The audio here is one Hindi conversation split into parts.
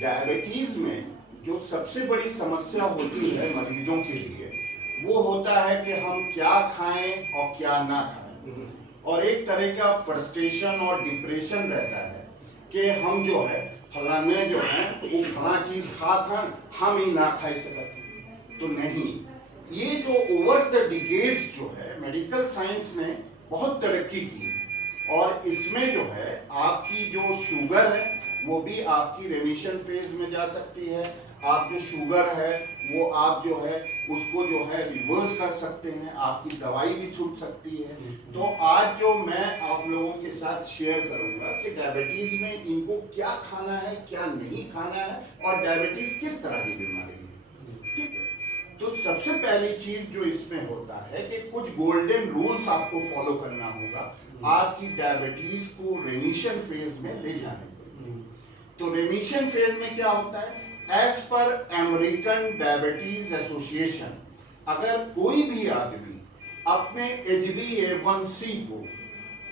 डायबिटीज में जो सबसे बड़ी समस्या होती है मरीजों के लिए वो होता है कि हम क्या खाएं और क्या ना खाएं, और एक तरह का फ्रस्ट्रेशन और डिप्रेशन रहता है कि हम जो है फलाने जो है वो फला चीज खा था हम ही ना खाई सकते। तो नहीं, ये जो ओवर द डिकेड्स जो है मेडिकल साइंस ने बहुत तरक्की की और इसमें जो है आपकी जो शुगर है वो भी आपकी रेमिशन फेज में जा सकती है। आप जो शुगर है वो आप जो है उसको जो है रिवर्स कर सकते हैं, आपकी दवाई भी छूट सकती है। तो आज जो मैं आप लोगों के साथ शेयर करूंगा कि डायबिटीज में इनको क्या खाना है क्या नहीं खाना है और डायबिटीज किस तरह की बीमारी है। ठीक है, तो सबसे पहली चीज जो इसमें होता है कि कुछ गोल्डन रूल्स आपको फॉलो करना होगा आपकी डायबिटीज को रेमिशन फेज में ले जाने के लिए। तो रेमिशन फेज में क्या होता है, as per American diabetes association, अगर कोई भी आदमी अपने HbA1c को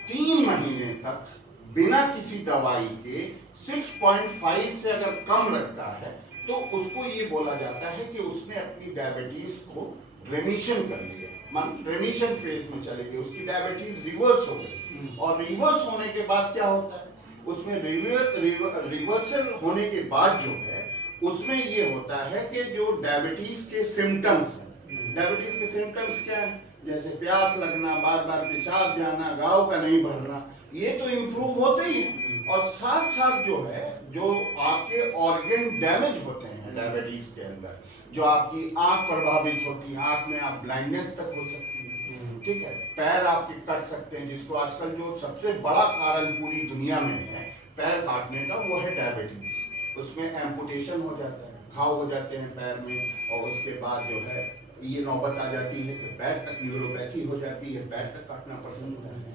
3 महीने तक बिना किसी दवाई के 6.5 से अगर कम रखता है तो उसको ये बोला जाता है कि उसने अपनी डायबिटीज को रेमिशन कर लिया, मान रेमिशन फेज में चले गए, उसकी डायबिटीज रिवर्स हो गई। और रिवर्स होने के बाद क्या होता है, उसमें रिवर्सल होने के बाद जो है उसमें ये होता है कि जो डायबिटीज के सिम्टम्स हैं, डायबिटीज के सिम्टम्स क्या है, जैसे प्यास लगना, बार बार पेशाब जाना, गाँव का नहीं भरना, ये तो इम्प्रूव होते ही हैं। और साथ साथ जो है जो आपके ऑर्गन डैमेज होते हैं डायबिटीज के अंदर, जो आपकी आंख प्रभावित होती है, आंख में आप ब्लाइंडनेस तक हो सकती है। ठीक है, पैर आपके कट सकते हैं, जिसको आजकल जो सबसे बड़ा कारण पूरी दुनिया में है पैर काटने का वो है डायबिटीज। उसमें एम्पुटेशन हो जाता है, घाव हो जाते हैं पैर में, और उसके बाद जो है ये नौबत आ जाती है कि पैर तक न्यूरोपैथी हो जाती है, पैर तक काटना पसंद होता है।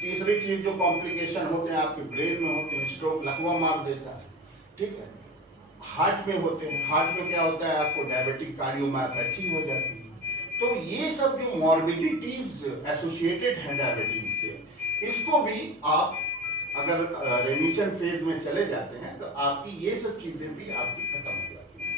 तीसरी चीज जो कॉम्प्लिकेशन होते हैं आपके ब्रेन में होते हैं, स्ट्रोक लकवा मार देता है। ठीक है, हार्ट में होते हैं, हार्ट में क्या होता है आपको डायबिटिक कार्डियोमायोपैथी हो जाती है। तो ये सब जो मॉर्बिडिटीज एसोसिएटेड है डायबिटीज से, इसको भी आप अगर रेमिशन फेज में चले जाते हैं तो आपकी ये सब चीजें भी आपकी खत्म हो जाती हैं।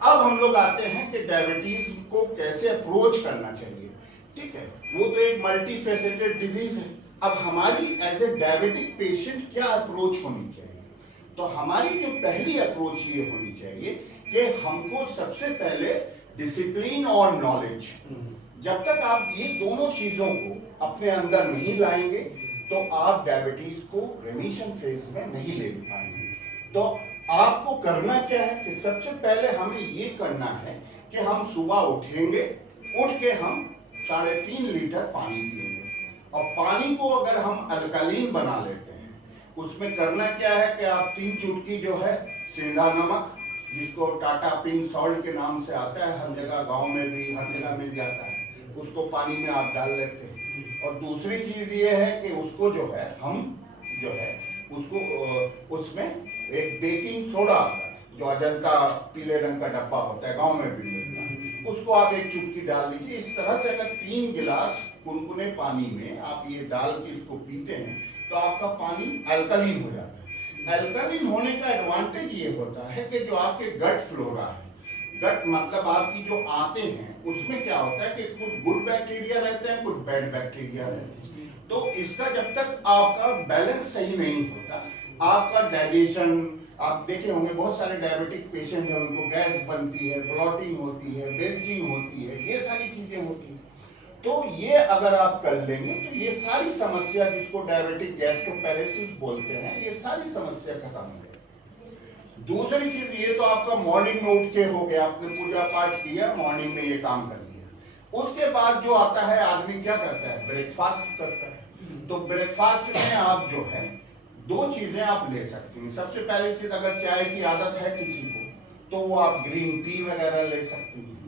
अब हम लोग आते हैं कि डायबिटीज को कैसे अप्रोच करना चाहिए। ठीक है, वो तो एक मल्टी फेसेटेड डिजीज है। अब हमारी एज ए डायबिटिक पेशेंट क्या अप्रोच होनी चाहिए, तो हमारी जो पहली अप्रोच ये होनी चाहिए कि हमको सबसे पहले डिसिप्लिन और नॉलेज, जब तक आप ये दोनों चीजों को अपने अंदर नहीं लाएंगे तो आप डायबिटीज को रेमिशन फेज में नहीं ले पाएंगे। तो आपको करना क्या है कि सबसे पहले हमें ये करना है कि हम सुबह उठेंगे, उठ के हम 3.5 लीटर पानी पिएंगे। और पानी को अगर हम अल्कलीन बना लेते हैं, उसमें करना क्या है कि आप 3 चुटकी जो है सेंधा नमक, जिसको टाटा पिंक सॉल्ट के नाम से आता है, हर जगह गांव में भी हर जगह मिल जाता है, उसको पानी में आप डाल लेते हैं। और दूसरी चीज ये है कि उसको जो है हम जो है उसको उसमें एक बेकिंग सोडा आता है जो अजंता पीले रंग का डब्बा होता है, गांव में भी मिलता है, उसको आप 1 चुटकी डाल लीजिए। इस तरह से अगर 3 गिलास कुनकुने पानी में आप ये डाल के इसको पीते हैं तो आपका पानी अल्कलीन हो जाता है। अल्कलीन होने का एडवांटेज ये होता है कि जो आपके गट फ्लोरा है, गट मतलब आपकी जो आंतें हैं, उसमें क्या होता है कि कुछ गुड बैक्टीरिया रहते हैं, कुछ बैड बैक्टीरिया रहते हैं। तो इसका जब तक आपका बैलेंस सही नहीं होता, आपका डाइजेशन, आप देखे होंगे बहुत सारे डायबिटिक पेशेंट हैं, उनको गैस बनती है, ब्लॉटिंग होती है, बेल्चिंग होती है, ये सारी चीजें होती हैं। तो ये अगर आप कर लेंगे तो ये सारी समस्या, जिसको डायबिटिक गैस्ट्रोपैरेसिस बोलते हैं, ये सारी समस्या खत्म हो जाएगी। दूसरी चीज ये तो आपका मॉर्निंग में उठ के हो गया, आपने पूजा पाठ किया, मॉर्निंग में ये काम कर लिया। उसके बाद जो आता है आदमी क्या करता है, ब्रेकफास्ट करता है। तो ब्रेकफास्ट में आप जो है 2 चीजें आप ले सकते हैं। सबसे पहली चीज, अगर चाय की आदत है किसी को तो वो आप ग्रीन टी वगैरह ले सकती हैं।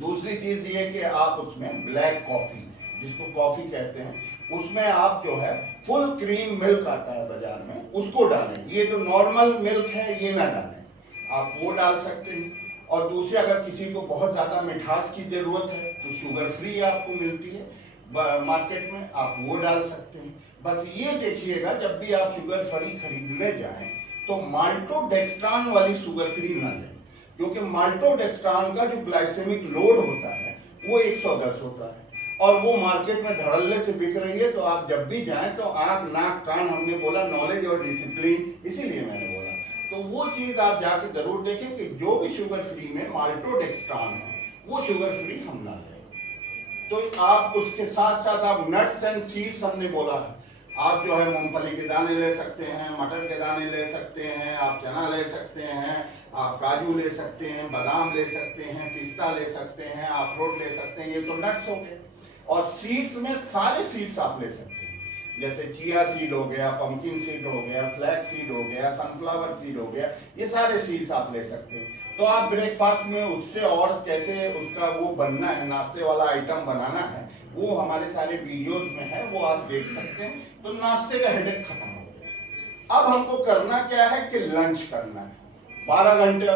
दूसरी चीज ये कि आप उसमें ब्लैक कॉफी, जिसको कॉफी कहते हैं, उसमें आप जो है फुल क्रीम मिल्क आता है बाजार में, उसको डालें। ये जो नॉर्मल मिल्क है ये ना डालें, आप वो डाल सकते हैं। और दूसरी, अगर किसी को बहुत ज्यादा मिठास की जरूरत है तो शुगर फ्री आपको मिलती है मार्केट में, आप वो डाल सकते हैं। बस ये देखिएगा जब भी आप शुगर फ्री खरीदने जाएं तो माल्टोडेक्स्ट्रान वाली शुगर फ्री ना लें, क्योंकि माल्टोडेक्स्ट्रान का जो ग्लाइसेमिक लोड होता है वो 110 होता है और वो मार्केट में धड़ल्ले से बिक रही है। तो आप जब भी जाएं तो आंख नाक कान, हमने बोला नॉलेज और डिसिप्लिन, इसीलिए मैंने बोला, तो वो चीज आप जाके जरूर देखें कि जो भी शुगर फ्री में माल्टोडेक्स्ट्रान है वो शुगर फ्री हम ना लें। तो आप उसके साथ साथ आप नट्स एंड सीड्स, हमने बोला है, आप जो है मूंगफली के दाने ले सकते हैं, मटर के दाने ले सकते हैं, आप चना ले सकते हैं, आप काजू ले सकते हैं, बादाम ले सकते हैं, पिस्ता ले सकते हैं, अखरोट ले सकते हैं, ये तो नट्स हो गए। और सीड्स में सारे सीड्स आप ले सकते हैं, जैसे चिया सीड हो गया, पंपकिन सीड हो गया, फ्लैक्स सीड हो गया, सनफ्लावर सीड हो गया, ये सारे सीड्स आप ले सकते हैं। तो आप ब्रेकफास्ट में उससे और कैसे उसका वो बनना है, नाश्ते वाला आइटम बनाना है, वो हमारे सारे वीडियोस में है, वो आप देख सकते हैं। तो नाश्ते का हेडेक खत्म हो गया। अब हमको करना क्या है कि लंच करना है। 12 घंटे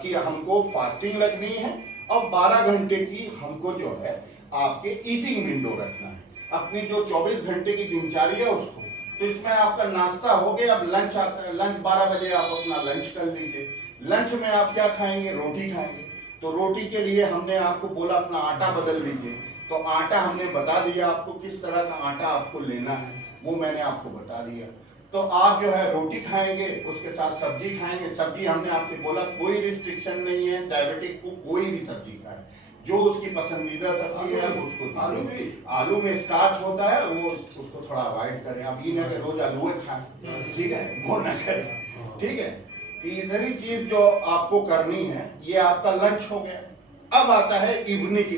की हमको फास्टिंग रखनी है और 12 घंटे की हमको जो है आपके ईटिंग विंडो रखना है, अपनी जो 24 घंटे की दिनचर्या है उसको। तो इसमें आपका नाश्ता हो गया, अब लंच आता है, लंच 12 बजे आप अपना लंच कर लीजिए। लंच में आप क्या खाएंगे? रोटी खाएंगे। तो रोटी के लिए हमने आपको बोला अपना आटा बदल लीजिए, तो आटा हमने बता दिया आपको किस तरह का आटा आपको लेना है, वो मैंने आपको बता दिया। तो आप जो है रोटी खाएंगे, उसके साथ सब्जी खाएंगे। सब्जी हमने आपसे बोला कोई रिस्ट्रिक्शन नहीं है, डायबिटिक को कोई भी सब्जी खाए, जो उसकी पसंदीदा सब्जी है उसको। आलू में स्टार्च होता है, वो उसको थोड़ा अवॉइड करें। आप ये ना कि रोज आलू खाएं, ठीक है, वो ना करें, ठीक है। तीसरी चीज जो आपको करनी है, ये आपका लंच हो गया। अब आता है इवनिंग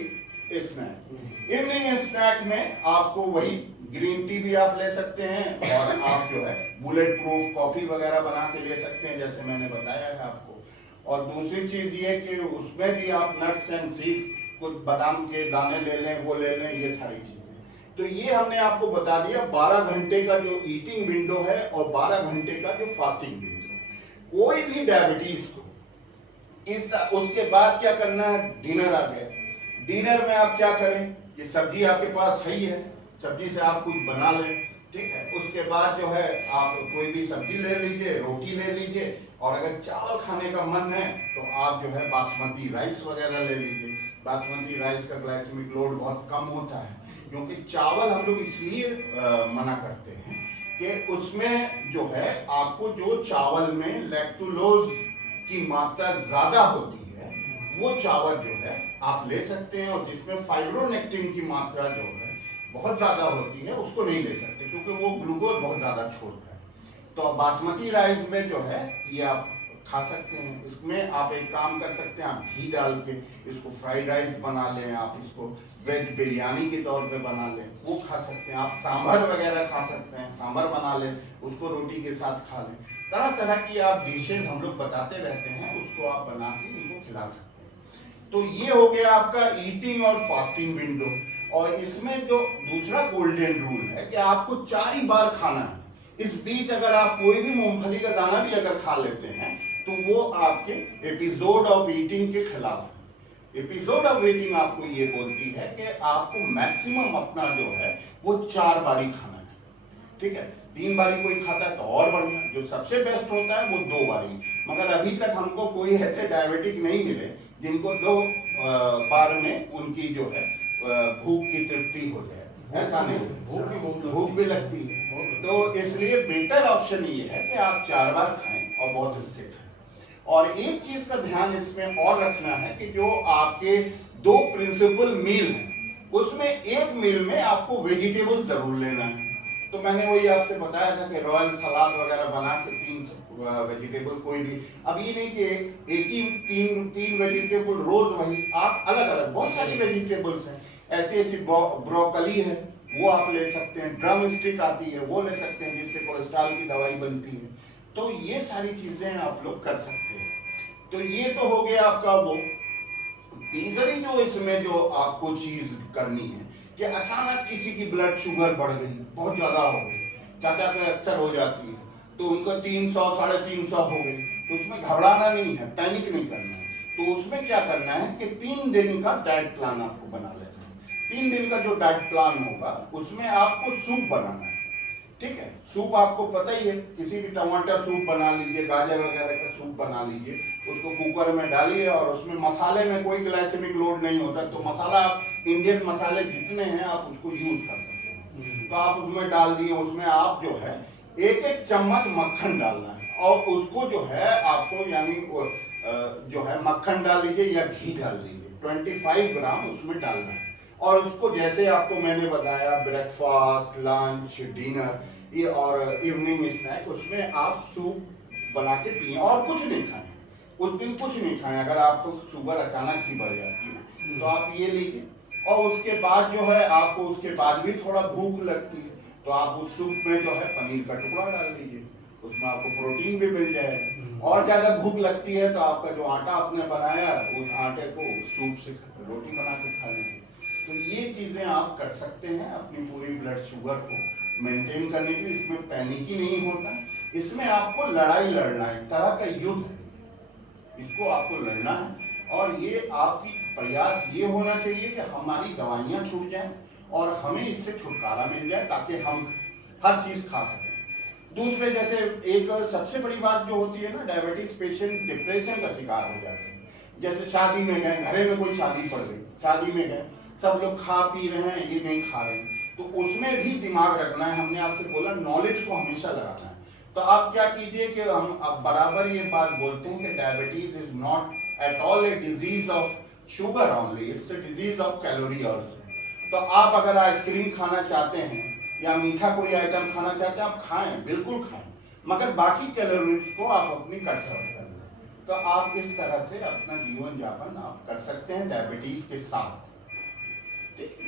स्नैक। इवनिंग स्नैक में आपको वही ग्रीन टी भी आप ले सकते हैं और आप जो है बुलेट प्रूफ कॉफी वगैरह बना के ले सकते हैं, जैसे मैंने बताया है आपको। और दूसरी चीज ये कि उसमें भी आप नट्स एंड सीड्स, कुछ बादाम के दाने ले लें, वो ले लें, ये सारी चीजें। तो ये हमने आपको बता दिया 12 घंटे का जो ईटिंग विंडो है और 12 घंटे का जो फास्टिंग विंडो है। कोई भी डायबिटीज को उसके बाद क्या करना है? डिनर आ गया। डिनर में आप क्या करें कि सब्जी आपके पास है ही है, सब्जी से आप कुछ बना लें, ठीक है। उसके बाद जो है आप कोई भी सब्जी ले लीजिए, रोटी ले लीजिए, और अगर चावल खाने का मन है तो आप जो है बासमती राइस वगैरह ले लीजिए। बासमती राइस का ग्लाइसेमिक लोड बहुत कम होता है, क्योंकि चावल हम लोग इसलिए मना करते हैं कि उसमें जो है आपको जो चावल में लैक्टुलोज की मात्रा ज्यादा होती है, वो चावल जो है आप ले सकते हैं, और जिसमें फाइब्रोनेक्टिन की मात्रा जो है बहुत ज्यादा होती है उसको नहीं ले सकते, क्योंकि वो ग्लूकोज बहुत ज्यादा छोड़ता है। तो बासमती राइस में जो है ये आप खा सकते हैं। इसमें आप एक काम कर सकते हैं, आप घी डाल के इसको फ्राइड राइस बना लें, आप इसको वेज बिरयानी के तौर पे बना लें, वो खा सकते हैं। आप सांभर वगैरह खा सकते हैं, सांभर बना लें, उसको रोटी के साथ खा लें। तरह तरह की आप डिशेज हम लोग बताते रहते हैं, उसको आप बना के इनको खिला सकते हैं। तो ये हो गया आपका ईटिंग और फास्टिंग विंडो। और इसमें जो दूसरा गोल्डन रूल है कि आपको 4 ही बार खाना है। इस बीच अगर आप कोई भी मूंगफली का दाना भी अगर खा लेते हैं तो वो आपके एपिसोड ऑफ ईटिंग के खिलाफ है। एपिसोड ऑफ ईटिंग आपको ये बोलती है कि आपको मैक्सिमम अपना जो है वो 4 बारी खाना है, ठीक है। 3 बारी कोई खाता है तो और बढ़िया, जो सबसे बेस्ट होता है वो 2 बारी। मगर अभी तक हमको कोई ऐसे डायबिटिक नहीं मिले जिनको 2 बार में उनकी जो है भूख की तृप्ति हो जाए, ऐसा नहीं। भूख भी लगती है, तो इसलिए बेटर ऑप्शन ये है कि आप 4 बार खाएं और बहुत उससे खाएं। और एक चीज का ध्यान इसमें और रखना है कि जो आपके 2 प्रिंसिपल मील हैं, उसमें एक मील में आपको वेजिटेबल जरूर लेना है। तो मैंने वही आपसे बताया था कि रॉयल सलाद वगैरह बना के 3 वेजिटेबल कोई भी, अब ये नहीं कि एक ही 3 वेजिटेबल रोज, वही आप अलग अलग बहुत सारी वेजिटेबल्स हैं। ऐसी ऐसी ब्रोकली है वो आप ले सकते हैं, ड्रम स्टिक आती है वो ले सकते हैं, जिससे कोलेस्ट्रॉल की दवाई बनती है। तो ये सारी चीजें आप लोग कर सकते हैं। तो ये तो हो गया आपका वो। तीसरी जो इसमें जो आपको चीज करनी है कि अचानक किसी की ब्लड शुगर बढ़ गई, बहुत ज्यादा हो गई, चाचा को अक्सर हो जाती है, तो उनको 300 350 हो गई, तो उसमें घबराना नहीं है, पैनिक नहीं करना है। तो उसमें क्या करना है कि 3 दिन का डाइट प्लान आपको बना लेना है। 3 दिन का जो डाइट प्लान होगा उसमें आपको सूप बनाना है, ठीक है। सूप आपको पता ही है, किसी भी टमाटर सूप बना लीजिए, गाजर वगैरह का सूप बना लीजिए, उसको कुकर में डालिए और उसमें मसाले में कोई ग्लाइसेमिक लोड नहीं होता, तो मसाला आप इंडियन मसाले जितने हैं आप उसको यूज कर सकते हैं। तो आप उसमें डाल दिए, उसमें आप जो है एक एक चम्मच मक्खन डालना है और उसको जो है आपको यानी जो है मक्खन डाल लीजिए या घी डाल लीजिए, 25 ग्राम उसमें डालना है और उसको जैसे आपको मैंने बताया ब्रेकफास्ट, लंच, डिनर ये और इवनिंग स्नैक, उसमें आप सूप बना के पिए और कुछ नहीं खाएं। उस दिन कुछ नहीं खाएं। अगर आपको शुगर अचानक सी बढ़ जाती है तो आप ये लीजिए और उसके बाद जो है आपको उसके बाद भी थोड़ा भूख लगती है तो आप उस सूप में जो है पनीर का टुकड़ा डाल दीजिए, उसमें आपको प्रोटीन भी मिल जाएगा। और ज़्यादा भूख लगती है तो आपका जो आटा आपने बनाया उस आटे को सूप से रोटी बना के खा लीजिए। तो ये चीज़ें आप कर सकते हैं अपनी पूरी ब्लड शुगर को मेंटेन करने के लिए। इसमें पैनिक ही नहीं होता, इसमें आपको लड़ाई लड़ना है, एक तरह का युद्ध है, इसको आपको लड़ना है। और ये आपकी प्रयास ये होना चाहिए कि हमारी दवाइयाँ छूट जाएं और हमें इससे छुटकारा मिल जाए ताकि हम हर चीज़ खा सकें। दूसरे जैसे एक सबसे बड़ी बात जो होती है ना, डायबिटीज पेशेंट डिप्रेशन का शिकार हो जाते हैं। जैसे शादी में गए, घरे में कोई शादी पड़ गई, शादी में गए, सब लोग खा पी रहे हैं, ये नहीं खा रहे हैं, तो उसमें भी दिमाग रखना है। हमने आपसे बोला नॉलेज को हमेशा लगाना है। तो आप क्या कीजिए कि हम अब बराबर ये बात बोलते हैं कि diabetes is not at all a disease of sugar only, it's a disease of calorie also. तो आप अगर आइसक्रीम खाना चाहते हैं या मीठा कोई आइटम खाना चाहते हैं, आप खाएं, बिल्कुल खाएं, मगर बाकी कैलोरीज को आप अपनी कंट्रोल कर लें। तो आप इस तरह से अपना जीवन यापन आप कर सकते हैं डायबिटीज के साथ। ठीक है।